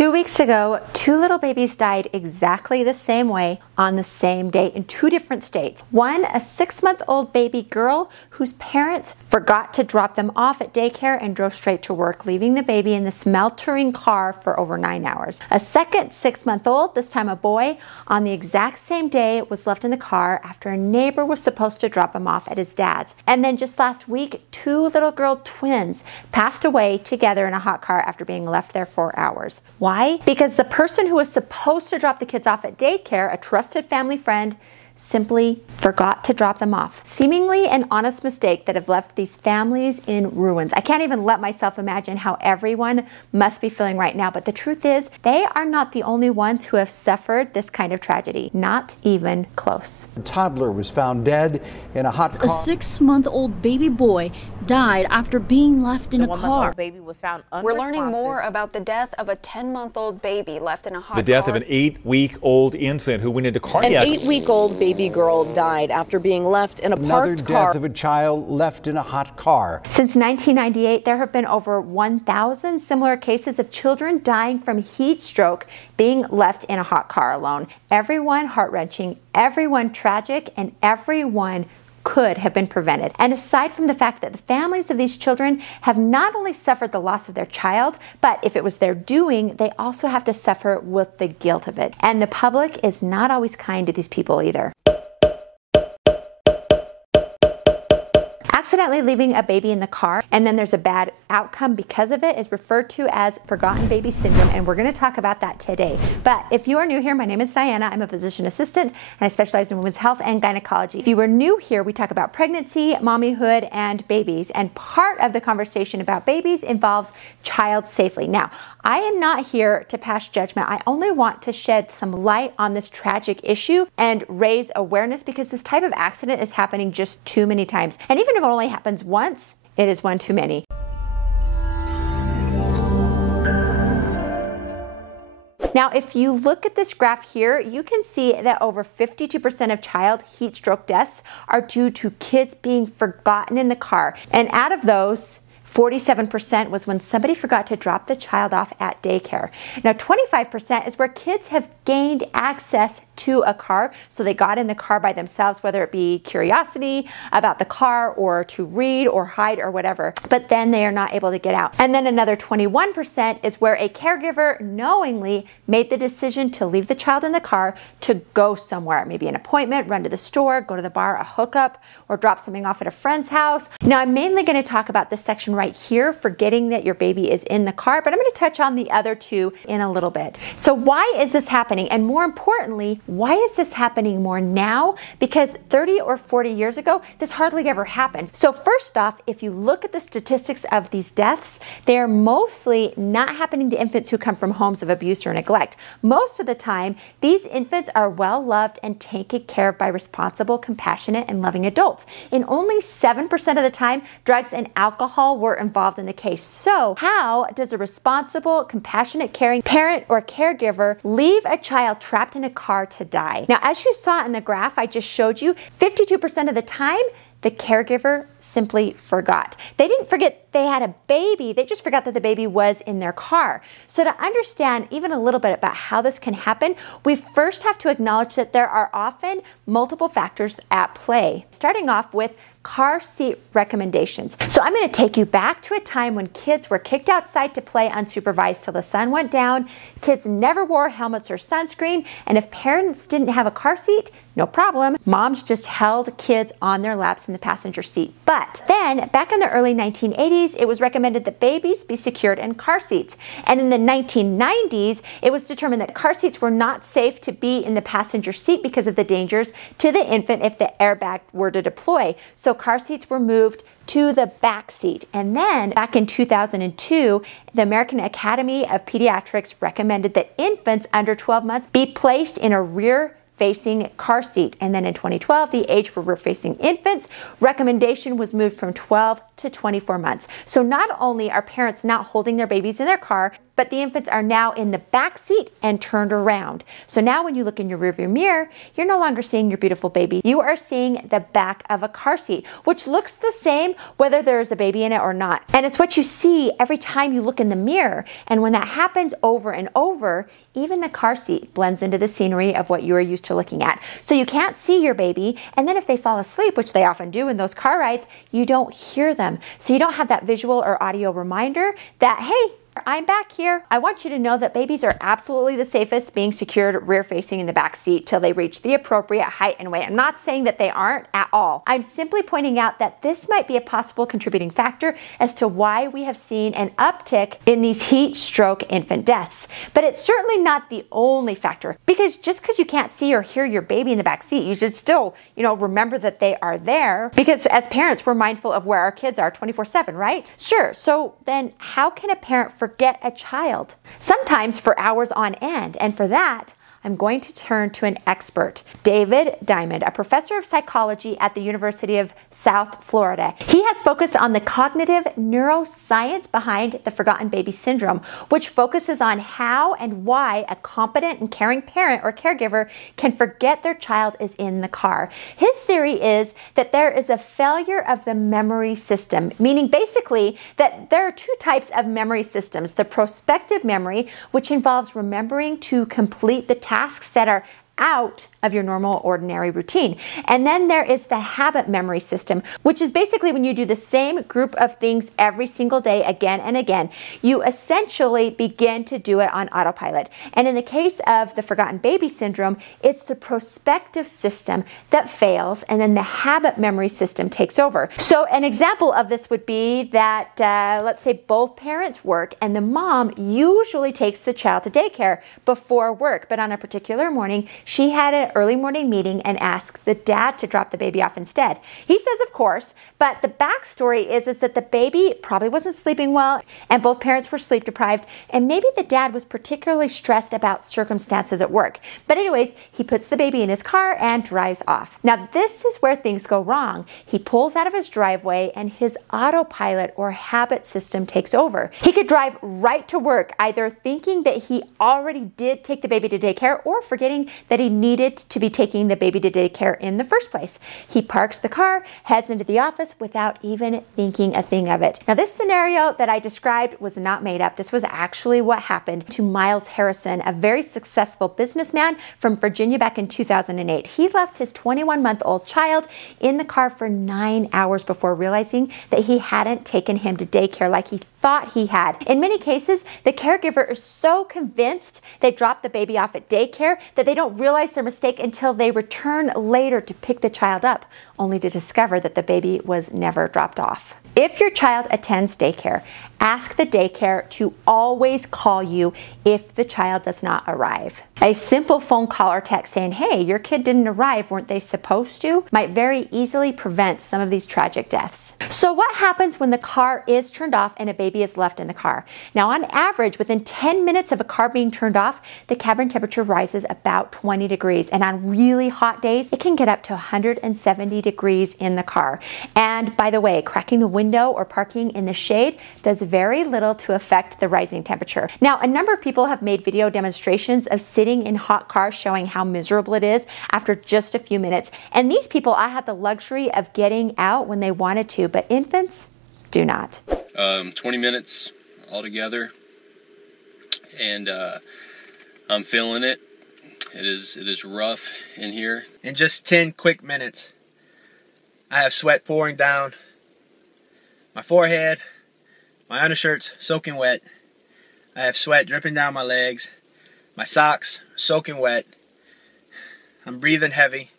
2 weeks ago, 2 little babies died exactly the same way on the same day in 2 different states. One, a 6-month-old baby girl whose parents forgot to drop them off at daycare and drove straight to work, leaving the baby in the smeltering car for over 9 hours. A second 6-month-old, this time a boy, on the exact same day was left in the car after a neighbor was supposed to drop him off at his dad's. And then just last week, 2 little girl twins passed away together in a hot car after being left there for hours. Why? Because the person who was supposed to drop the kids off at daycare, a trusted family friend, simply forgot to drop them off. Seemingly an honest mistake that have left these families in ruins. I can't even let myself imagine how everyone must be feeling right now, but the truth is, they are not the only ones who have suffered this kind of tragedy. Not even close. A toddler was found dead in a hot car. A 6-month-old baby boy died after being left in a car. Baby was found unresponsive. We're learning more about the death of a 10-month-old baby left in a hot car. The death of an 8-week-old infant who went into cardiac. An 8-week-old baby girl died after being left in a parked car. Another death of a child left in a hot car. Since 1998, there have been over 1,000 similar cases of children dying from heat stroke being left in a hot car alone. Everyone heart-wrenching, everyone tragic, and everyone could have been prevented. And aside from the fact that the families of these children have not only suffered the loss of their child, but if it was their doing, they also have to suffer with the guilt of it. And the public is not always kind to these people either. Accidentally leaving a baby in the car and then there's a bad outcome because of it is referred to as forgotten baby syndrome, and we're going to talk about that today. But if you are new here, my name is Diana. I'm a physician assistant and I specialize in women's health and gynecology. If you are new here, we talk about pregnancy, mommyhood, and babies, and part of the conversation about babies involves child safely. Now, I am not here to pass judgment. I only want to shed some light on this tragic issue and raise awareness because this type of accident is happening just too many times. And even if it only happens once, it is one too many. Now, if you look at this graph here, you can see that over 52% of child heat stroke deaths are due to kids being forgotten in the car. And out of those, 47% was when somebody forgot to drop the child off at daycare. Now, 25% is where kids have gained access to a car, so they got in the car by themselves, whether it be curiosity about the car or to read or hide or whatever, but then they are not able to get out. And then another 21% is where a caregiver knowingly made the decision to leave the child in the car to go somewhere, maybe an appointment, run to the store, go to the bar, a hookup, or drop something off at a friend's house. Now, I'm mainly going to talk about this section right here, forgetting that your baby is in the car, but I'm going to touch on the other two in a little bit. So why is this happening? And more importantly, why is this happening more now? Because 30 or 40 years ago, this hardly ever happened. So first off, if you look at the statistics of these deaths, they are mostly not happening to infants who come from homes of abuse or neglect. Most of the time, these infants are well loved and taken care of by responsible, compassionate, and loving adults. In only 7% of the time, drugs and alcohol were involved in the case. So how does a responsible, compassionate, caring parent or caregiver leave a child trapped in a car to die? Now, as you saw in the graph I just showed you, 52% of the time, the caregiver simply forgot. They didn't forget they had a baby, they just forgot that the baby was in their car. So to understand even a little bit about how this can happen, we first have to acknowledge that there are often multiple factors at play. Starting off with car seat recommendations. So I'm going to take you back to a time when kids were kicked outside to play unsupervised till the sun went down. Kids never wore helmets or sunscreen, and if parents didn't have a car seat, no problem. Moms just held kids on their laps in the passenger seat. But then, back in the early 1980s, it was recommended that babies be secured in car seats. And in the 1990s, it was determined that car seats were not safe to be in the passenger seat because of the dangers to the infant if the airbag were to deploy. So car seats were moved to the back seat. And then back in 2002, the American Academy of Pediatrics recommended that infants under 12 months be placed in a rear rear-facing car seat. And then in 2012, the age for rear-facing infants recommendation was moved from 12 to 24 months. So not only are parents not holding their babies in their car, but the infants are now in the back seat and turned around. So now when you look in your rearview mirror, you're no longer seeing your beautiful baby. You are seeing the back of a car seat, which looks the same whether there's a baby in it or not. And it's what you see every time you look in the mirror. And when that happens over and over, even the car seat blends into the scenery of what you are used to looking at. So you can't see your baby, and then if they fall asleep, which they often do in those car rides, you don't hear them. So you don't have that visual or audio reminder that, hey, I'm back here. I want you to know that babies are absolutely the safest being secured rear-facing in the back seat till they reach the appropriate height and weight. I'm not saying that they aren't at all. I'm simply pointing out that this might be a possible contributing factor as to why we have seen an uptick in these heat stroke infant deaths. But it's certainly not the only factor, because just because you can't see or hear your baby in the back seat, you should still, remember that they are there, because as parents, we're mindful of where our kids are 24/7, right? Sure. So then how can a parent forget a child? Sometimes for hours on end. And for that, I'm going to turn to an expert, David Diamond, a professor of psychology at the University of South Florida. He has focused on the cognitive neuroscience behind the forgotten baby syndrome, which focuses on how and why a competent and caring parent or caregiver can forget their child is in the car. His theory is that there is a failure of the memory system, meaning basically that there are two types of memory systems: the prospective memory, which involves remembering to complete the tasks that are out of your normal ordinary routine. And then there is the habit memory system, which is basically when you do the same group of things every single day again and again, you essentially begin to do it on autopilot. And in the case of the forgotten baby syndrome, it's the prospective system that fails, and then the habit memory system takes over. So an example of this would be that, let's say both parents work and the mom usually takes the child to daycare before work, but on a particular morning, she had an early morning meeting and asked the dad to drop the baby off instead. He says, of course, but the backstory is that the baby probably wasn't sleeping well and both parents were sleep deprived, and maybe the dad was particularly stressed about circumstances at work. But anyways, he puts the baby in his car and drives off. Now this is where things go wrong. He pulls out of his driveway and his autopilot or habit system takes over. He could drive right to work, either thinking that he already did take the baby to daycare or forgetting that he needed to be taking the baby to daycare in the first place. He parks the car, heads into the office without even thinking a thing of it. Now this scenario that I described was not made up. This was actually what happened to Miles Harrison, a very successful businessman from Virginia back in 2008. He left his 21-month-old child in the car for 9 hours before realizing that he hadn't taken him to daycare like he thought he had. In many cases, the caregiver is so convinced they dropped the baby off at daycare that they don't realize their mistake until they return later to pick the child up, only to discover that the baby was never dropped off. If your child attends daycare, ask the daycare to always call you if the child does not arrive. A simple phone call or text saying, hey, your kid didn't arrive, weren't they supposed to, might very easily prevent some of these tragic deaths. So what happens when the car is turned off and a baby is left in the car? Now on average, within 10 minutes of a car being turned off, the cabin temperature rises about 20 degrees. And on really hot days, it can get up to 170 degrees in the car. And by the way, cracking the window or parking in the shade does very little to affect the rising temperature. Now, a number of people have made video demonstrations of sitting in hot cars showing how miserable it is after just a few minutes. And these people, I had the luxury of getting out when they wanted to, but infants do not. 20 minutes altogether, and I'm feeling it. It is rough in here. In just 10 quick minutes, I have sweat pouring down my forehead, my undershirt's soaking wet. I have sweat dripping down my legs, my socks soaking wet. I'm breathing heavy.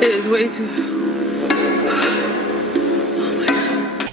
It is way too...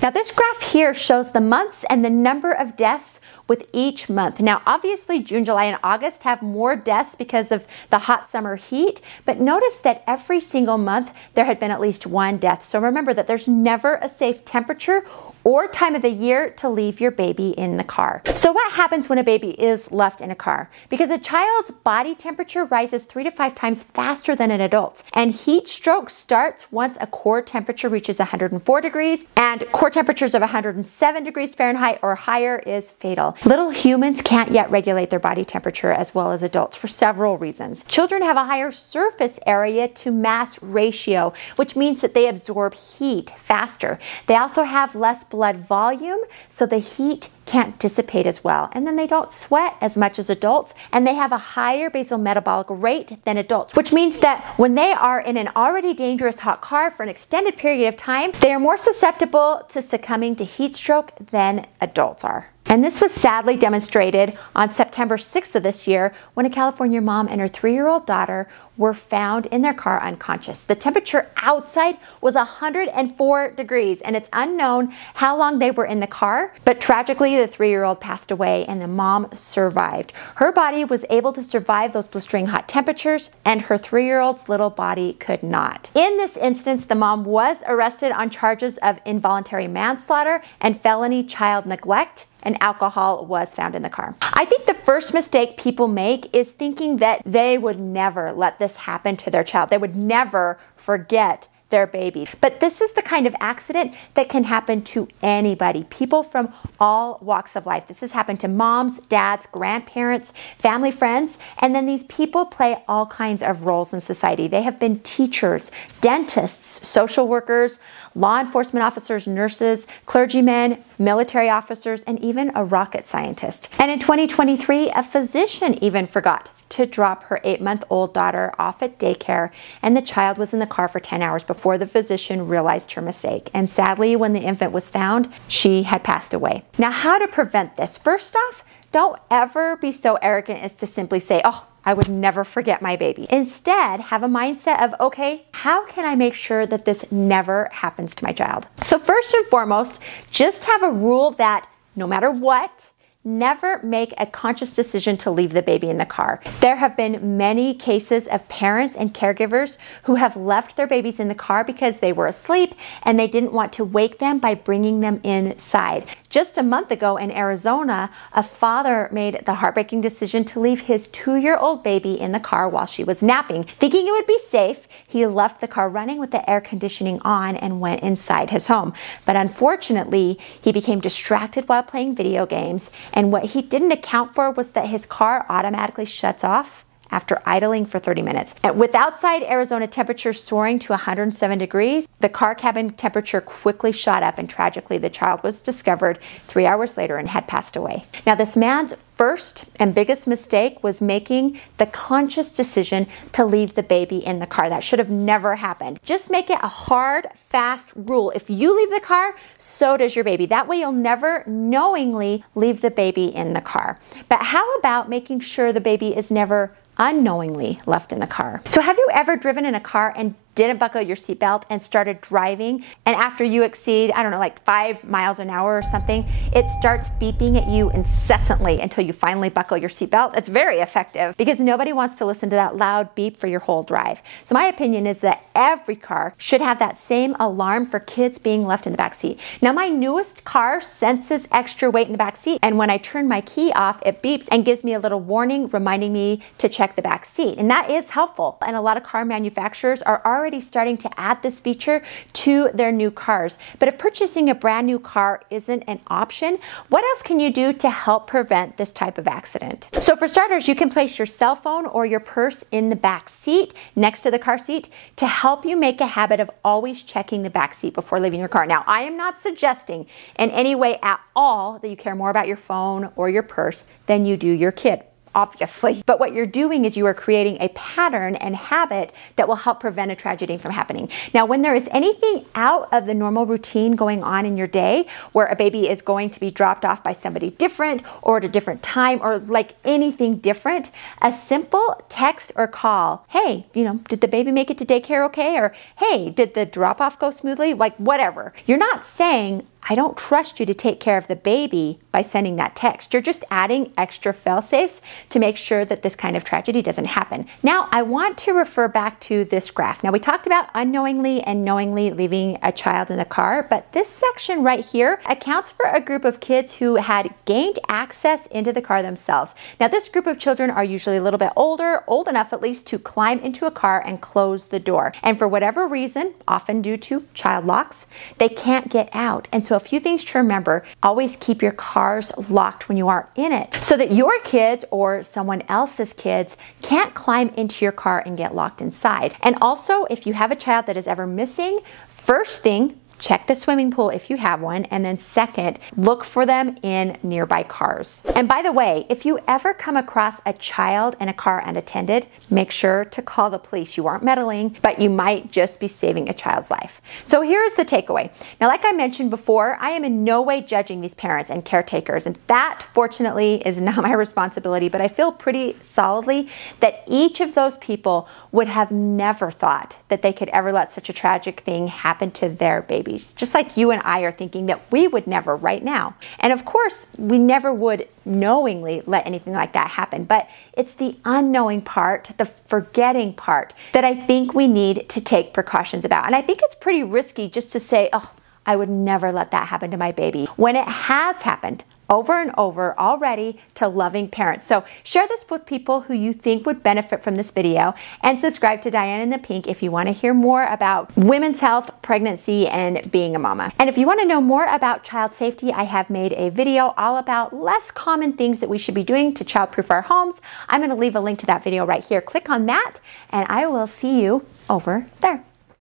Now this graph here shows the months and the number of deaths with each month. Now, obviously, June, July, and August have more deaths because of the hot summer heat, but notice that every single month there had been at least one death. So remember that there's never a safe temperature or time of the year to leave your baby in the car. So what happens when a baby is left in a car? Because a child's body temperature rises 3 to 5 times faster than an adult, and heat stroke starts once a core temperature reaches 104 degrees, and core temperatures of 107 degrees Fahrenheit or higher is fatal. Little humans can't yet regulate their body temperature as well as adults for several reasons. Children have a higher surface area to mass ratio, which means that they absorb heat faster. They also have less blood volume, so the heat can't dissipate as well. And then they don't sweat as much as adults, and they have a higher basal metabolic rate than adults, which means that when they are in an already dangerous hot car for an extended period of time, they are more susceptible to succumbing to heat stroke than adults are. And this was sadly demonstrated on September 6th of this year when a California mom and her 3-year-old daughter were found in their car unconscious. The temperature outside was 104 degrees, and it's unknown how long they were in the car, but tragically the 3-year-old passed away and the mom survived. Her body was able to survive those blistering hot temperatures, and her 3-year-old's little body could not. In this instance, the mom was arrested on charges of involuntary manslaughter and felony child neglect, and alcohol was found in the car. I think the first mistake people make is thinking that they would never let this happen to their child. They would never forget their baby. But this is the kind of accident that can happen to anybody, people from all walks of life. This has happened to moms, dads, grandparents, family, friends, and then these people play all kinds of roles in society. They have been teachers, dentists, social workers, law enforcement officers, nurses, clergymen, military officers, and even a rocket scientist. And in 2023, a physician even forgot to drop her 8-month-old daughter off at daycare, and the child was in the car for 10 hours before the physician realized her mistake. And sadly, when the infant was found, she had passed away. Now, how to prevent this? First off, don't ever be so arrogant as to simply say, oh, I would never forget my baby. Instead, have a mindset of, okay, how can I make sure that this never happens to my child? So first and foremost, just have a rule that no matter what, never make a conscious decision to leave the baby in the car. There have been many cases of parents and caregivers who have left their babies in the car because they were asleep and they didn't want to wake them by bringing them inside. Just a month ago in Arizona, a father made the heartbreaking decision to leave his 2-year-old baby in the car while she was napping. Thinking it would be safe, he left the car running with the air conditioning on and went inside his home. But unfortunately, he became distracted while playing video games, and what he didn't account for was that his car automatically shuts off after idling for 30 minutes. And with outside Arizona temperatures soaring to 107 degrees, the car cabin temperature quickly shot up, and tragically the child was discovered 3 hours later and had passed away. Now, this man's first and biggest mistake was making the conscious decision to leave the baby in the car. That should have never happened. Just make it a hard, fast rule. If you leave the car, so does your baby. That way you'll never knowingly leave the baby in the car. But how about making sure the baby is never unknowingly left in the car? So have you ever driven in a car and didn't buckle your seatbelt and started driving, and after you exceed, I don't know, like 5 miles an hour or something, it starts beeping at you incessantly until you finally buckle your seatbelt? It's very effective because nobody wants to listen to that loud beep for your whole drive. So my opinion is that every car should have that same alarm for kids being left in the back seat. Now, my newest car senses extra weight in the back seat, and when I turn my key off, it beeps and gives me a little warning reminding me to check the back seat. And that is helpful. And a lot of car manufacturers are already starting to add this feature to their new cars. But if purchasing a brand new car isn't an option, what else can you do to help prevent this type of accident? So for starters, you can place your cell phone or your purse in the back seat next to the car seat to help you make a habit of always checking the back seat before leaving your car. Now, I am not suggesting in any way at all that you care more about your phone or your purse than you do your kid, obviously. But what you're doing is you are creating a pattern and habit that will help prevent a tragedy from happening. Now, when there is anything out of the normal routine going on in your day, where a baby is going to be dropped off by somebody different or at a different time, or like anything different, a simple text or call, hey, did the baby make it to daycare okay? Or hey, did the drop off go smoothly? Like whatever. You're not saying, I don't trust you to take care of the baby by sending that text. You're just adding extra fail-safes to make sure that this kind of tragedy doesn't happen. Now, I want to refer back to this graph. Now, we talked about unknowingly and knowingly leaving a child in the car, but this section right here accounts for a group of kids who had gained access into the car themselves. Now, this group of children are usually a little bit older, old enough at least to climb into a car and close the door. And for whatever reason, often due to child locks, they can't get out. And so a few things to remember: always keep your cars locked when you aren't in it, so that your kids or someone else's kids can't climb into your car and get locked inside. And also, if you have a child that is ever missing, first thing, check the swimming pool if you have one, and then second, look for them in nearby cars. And by the way, if you ever come across a child in a car unattended, make sure to call the police. You aren't meddling, but you might just be saving a child's life. So here's the takeaway. Now, like I mentioned before, I am in no way judging these parents and caretakers, and that fortunately is not my responsibility, but I feel pretty solidly that each of those people would have never thought that they could ever let such a tragic thing happen to their baby. Just like you and I are thinking that we would never right now. And of course, we never would knowingly let anything like that happen. But it's the unknowing part, the forgetting part, that I think we need to take precautions about. And I think it's pretty risky just to say, oh, I would never let that happen to my baby, when it has happened over and over already to loving parents. So share this with people who you think would benefit from this video, and subscribe to Diane in the Pink if you want to hear more about women's health, pregnancy, and being a mama. And if you want to know more about child safety, I have made a video all about less common things that we should be doing to childproof our homes. I'm going to leave a link to that video right here. Click on that, and I will see you over there.